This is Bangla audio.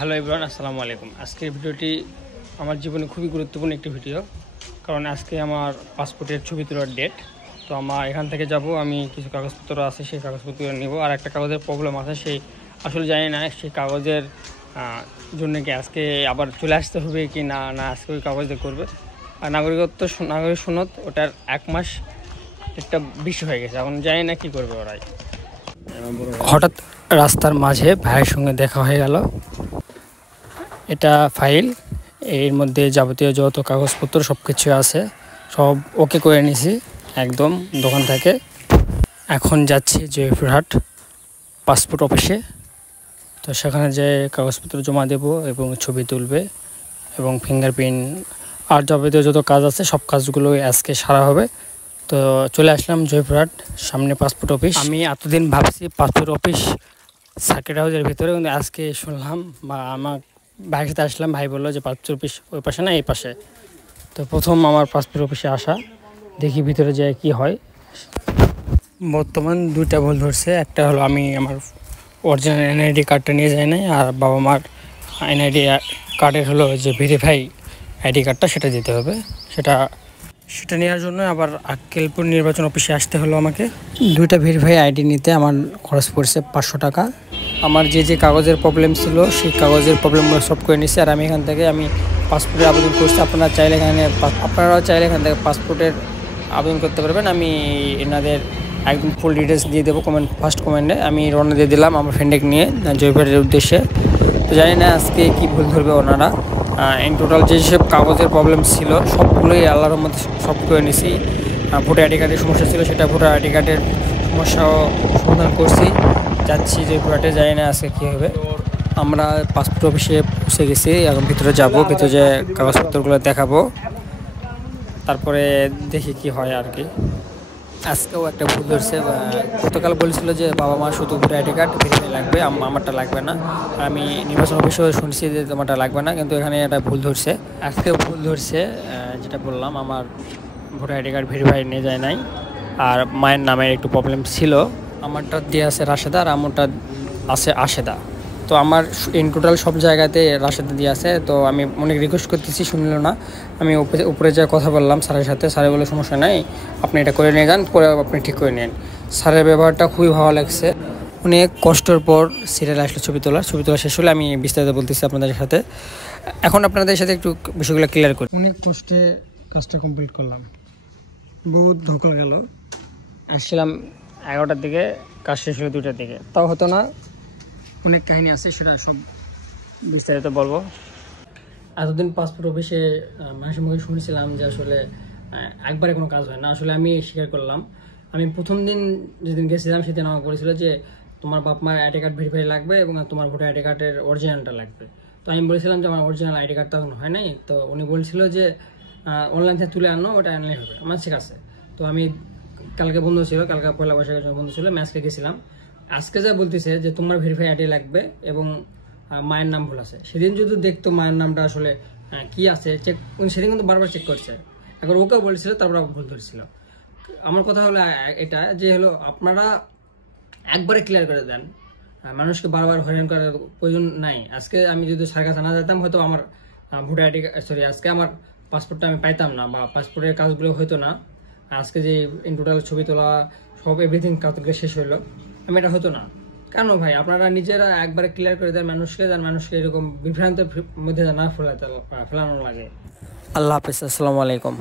হ্যালো এভরিওয়ান, আসসালামু আলাইকুম। আজকের ভিডিওটি আমার জীবনে খুবই গুরুত্বপূর্ণ একটি ভিডিও, কারণ আজকে আমার পাসপোর্টের ছবি তোলার ডেট। তো আমার এখান থেকে যাব, আমি কিছু কাগজপত্র আছে সেই কাগজপত্র নিব, আর একটা কাগজের প্রবলেম আছে, সেই আসলে জানি না সেই কাগজের জন্য কি আজকে আবার চলে আসতে হবে কি না না আজকে ওই কাগজে করবে। আর নাগরিক সনদ ওটার 1 মাস একটা বিষয় হয়ে গেছে, এখন জানি না কী করবে ওরাই। হঠাৎ রাস্তার মাঝে ভাইয়ের সঙ্গে দেখা হয়ে গেল। এটা ফাইল, এর মধ্যে যাবতীয় যত কাগজপত্র সব কিছু আছে, সব ওকে করে নিছি একদম দোকান থেকে। এখন যাচ্ছি জয়পুরহাট পাসপোর্ট অফিসে। তো সেখানে যে কাগজপত্র জমা দেব এবং ছবি তুলবে এবং ফিঙ্গারপ্রিন্ট আর যাবতীয় যত কাজ আছে সব কাজগুলো আজকে সারা হবে। তো চলে আসলাম জয়পুরহাট, সামনে পাসপোর্ট অফিস। আমি এতদিন ভাবছি পাসপোর্ট অফিস সার্কিট হাউসের ভিতরে, কিন্তু আজকে শুনলাম বা আমার ভাইয়ের সাথে আসলাম, ভাই বললো যে পাসপোর্ট অফিস ওই পাশে না এই পাশে। তো প্রথম আমার পাসপোর্ট অফিসে আসা, দেখি ভিতরে যায় কি হয়। বর্তমান দুইটা ভুল ধরছে, একটা হলো আমি আমার অরিজিনাল এনআইডি কার্ডটা নিয়ে যাই নাই, আর বাবা মার এনআইডি কার্ডের হলো যে ভেরিফাই আইডি কার্ডটা সেটা দিতে হবে। সেটা নেওয়ার জন্য আবার আক্কেলপুর নির্বাচন অফিসে আসতে হলো আমাকে। দুইটা ভেরিফাই আইডি নিতে আমার খরচ পড়ছে 500 টাকা। আমার যে কাগজের প্রবলেম ছিল সেই কাগজের প্রবলেমগুলো সলভ করে নিচ্ছি, আর আমি এখান থেকে পাসপোর্টের আবেদন করছি। আপনারাও চাইলে এখান থেকে পাসপোর্টের আবেদন করতে পারবেন। আমি এনাদের একদম ফুল ডিটেলস দিয়ে দেবো ফার্স্ট কমেন্টে। আমি রওনা দিয়ে দিলাম আমার ফ্রেন্ডকে নিয়ে জয়পুরের উদ্দেশ্যে। তো জানি না আজকে কি ভুল ধরবে ওনারা। ইন টোটাল যেসব কাগজের প্রবলেম ছিল সবগুলোই আল্লাহর মধ্যে সব করে নিছি। ভোটার আইডি কার্ডের সমস্যা ছিল, সেটা ভোটার আইডি কার্ডের সমস্যাও সমাধান করছি। যাচ্ছি জয়পুরহাটে, জানি না আজকে কী হবে। আমরা পাসপোর্ট অফিসে পৌঁছে গেছি, এখন ভিতরে যাবো, ভিতরে যে কাগজপত্রগুলো দেখাবো, তারপরে দেখি কি হয় আর কি। আজকেও একটা ভুল ধরছে। গতকাল বলেছিল যে বাবা মা শুধু ভোটার আইডি কার্ড ভেরিফাই লাগবে, আমারটা লাগবে না। আর আমি নির্বাচন অফিসেও শুনছি যে তোমারটা লাগবে না, কিন্তু এখানে একটা ভুল ধরছে। আজকেও ভুল ধরছে, যেটা বললাম আমার ভোটার আইডি কার্ড ভেরিফাই নিয়ে যায় নাই, আর মায়ের নামের একটু প্রবলেম ছিল। আমারটা দিয়ে আছে রাশেদা আর আমারটা আছে আশেদা। তো আমার ইন টোটাল সব জায়গাতে রাশেদা দিয়ে আছে। তো আমি অনেক রিকোয়েস্ট করতেছি, শুনল না। আমি উপরে যা কথা বললাম স্যারের সাথে, স্যারে বলে সমস্যা নাই, আপনি এটা করে নিয়ে যান, পরে আপনি ঠিক করে নেন। স্যারের ব্যবহারটা খুবই ভালো লাগছে। অনেক কষ্টের পর সিরিয়াল আসলে ছবি তোলা শেষ হলে আমি বিস্তারিত বলতেছি আপনাদের সাথে। এখন আপনাদের সাথে একটু বিষয়গুলো ক্লিয়ার করি। অনেক কষ্টে কাজটা কমপ্লিট করলাম, বহুত ধোকা গেল। আসছিলাম 11টার দিকে, কাজ শেষ হলো 2টার দিকে, তাও হতো না। অনেক কাহিনী আছে, সেটা সব বিস্তারিত বলবো। এতদিন পাসপোর্ট অফিসে মানুষের মুখে শুনেছিলাম যে আসলে একবারে কোনো কাজ হয় না। আসলে আমি স্বীকার করলাম, আমি প্রথম দিন যেদিন গেছিলাম সেদিন আমাকে বলেছিল যে তোমার বাপ মার আইডি কার্ড ভেরিফাই লাগবে এবং তোমার ভোটার আইডি কার্ডের অরিজিনালটা লাগবে। তো আমি বলেছিলাম যে আমার অরিজিনাল আইডি কার্ডটা এখন হয় নাই। তো উনি বলছিল যে অনলাইন থেকে তুলে আনো, ওটা আনলেই হবে। আমার ঠিক আছে। তো আমি কালকে বন্ধ ছিল, কালকে পয়লা বৈশাখের জন্য বন্ধ ছিল, ম্যাচকে গেছিলাম। আজকে যা বলতেছে যে তোমার ভেরিফাই আইডি লাগবে এবং মায়ের নাম ভুল আছে। সেদিন যদি দেখতো মায়ের নামটা আসলে কি আছে চেক, সেদিন কিন্তু বারবার চেক করছে। এখন ওকেও বলছিল, তারপর ভুল ধরছিল। আমার কথা হলো এটা যে হলো আপনারা একবারে ক্লিয়ার করে দেন, মানুষকে বারবার হয়রান করার প্রয়োজন নাই। আজকে আমি যদি স্যার কাছে না যেতাম, হয়তো আমার ভোটার আইডি আজকে আমার পাসপোর্টটা আমি পাইতাম না, বা পাসপোর্টের কাজগুলো হতো না। আজকে যে ইন টোটাল ছবি তোলা সব এভরিথিং কাজগুলো শেষ হলো, আমি এটা হতো না। কেন ভাই, আপনারা নিজেরা একবারে ক্লিয়ার করে দেন মানুষকে, যেন মানুষকে এরকম বিভ্রান্তের মধ্যে না ফেলানো লাগে। আল্লাহ হাফেজ, আসসালামু আলাইকুম।